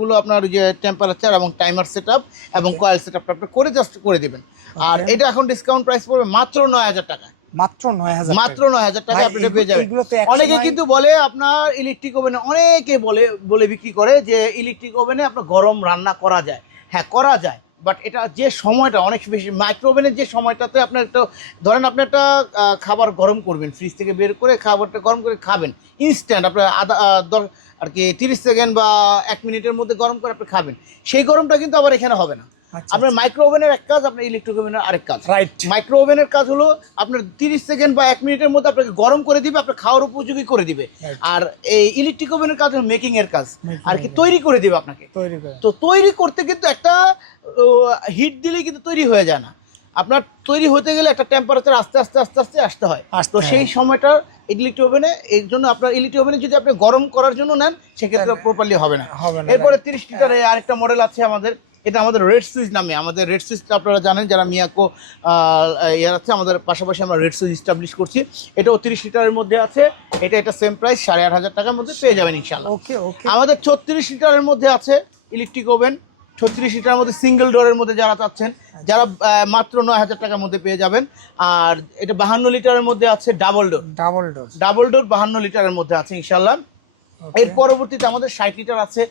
গুলো আপনার ওই যে টেম্পারেচার এবং টাইমার সেটআপ এবং কয়েল সেটআপটা আপনি করে জাস্ট করে দিবেন। আর এটা এখন ডিসকাউন্ট প্রাইস পড়বে মাত্র 9000 টাকা। মাত্র 9000 মাত্র 9000 টাকা আপনি এটা পেয়ে যাবেন। এগুলো তো অনেকে কিন্তু বলে আপনার ইলেকট্রিক ওভেনে, অনেকে বলে বিক্রি করে যে ইলেকট্রিক ওভেনে আপনার গরম রান্না করা যায়। হ্যাঁ, করা যায়, বাট এটা যে সময়টা অনেক বেশি, মাইক্রো ওভেনের যে সময়টাতে আপনার একটা ধরেন আপনি একটা খাবার গরম করবেন, ফ্রিজ থেকে বের করে খাবারটা গরম করে খাবেন ইনস্ট্যান্ট, আপনার আর কি 30 সেকেন্ড বা 1 মিনিটের মধ্যে গরম করে আপনি খাবেন, সেই গরমটা কিন্তু আবার এখানে হবে না। আপনার মাইক্রো ওভেনের এক কাজ, আপনার ইলেকট্রিক ওভেনের আরেক কাজ। রাইট। মাইক্রো ওভেনের কাজ হলো আপনার 30 সেকেন্ড বা 1 মিনিটের মধ্যে আপনাকে গরম করে দিবে, আপনার খাওয়ার উপযোগী করে দিবে। আর এই ইলেকট্রিক ওভেনের কাজ হলো মেকিং এর কাজ, আর কি তৈরি করে দিবে আপনাকে। তো তৈরি করতে কিন্তু একটা হিট দিলেই কিন্তু তৈরি হয়ে যায় না, আপনার তৈরি হতে গেলে একটা টেম্পারেচার আস্তে আস্তে আস্তে আস্তে আসতে হয়। তো সেই সময়টা ইলেকট্রিক ওভেনে, এর জন্য আপনার ইলেকট্রিক ওভেনে যদি আপনি গরম করার জন্য নেন সেক্ষেত্রে প্রপারলি হবে না। এরপরে 30 লিটারে আরেকটা মডেল আছে আমাদের, এটা আমাদের রেড সুইচ নামে। আমাদের রেড সুইচটা আপনারা জানেন যারা মিয়াকো ইয়ার আছে, আমাদের পাশাপাশি আমরা রেড সুইচ এস্টাবলিশ করছি। এটাও 30 লিটারের মধ্যে আছে। এটা সেম প্রাইস 8500 টাকার মধ্যে পেয়ে যাবেন ইনশাআল্লাহ। আমাদের 36 লিটারের মধ্যে আছে ইলেকট্রিক ওভেন। 36 লিটারের মধ্যে সিঙ্গেল ডোরের মধ্যে যারা চাচ্ছেন, যারা মাত্র 9000 টাকার মধ্যে পেয়ে যাবেন। আর এটা 52 লিটারের মধ্যে আছে ডাবল ডোর। ডাবল ডোর 52 লিটারের মধ্যে আছে ইনশাআল্লাহ। এর পরবর্তীতে আমাদের 60 লিটার আছে,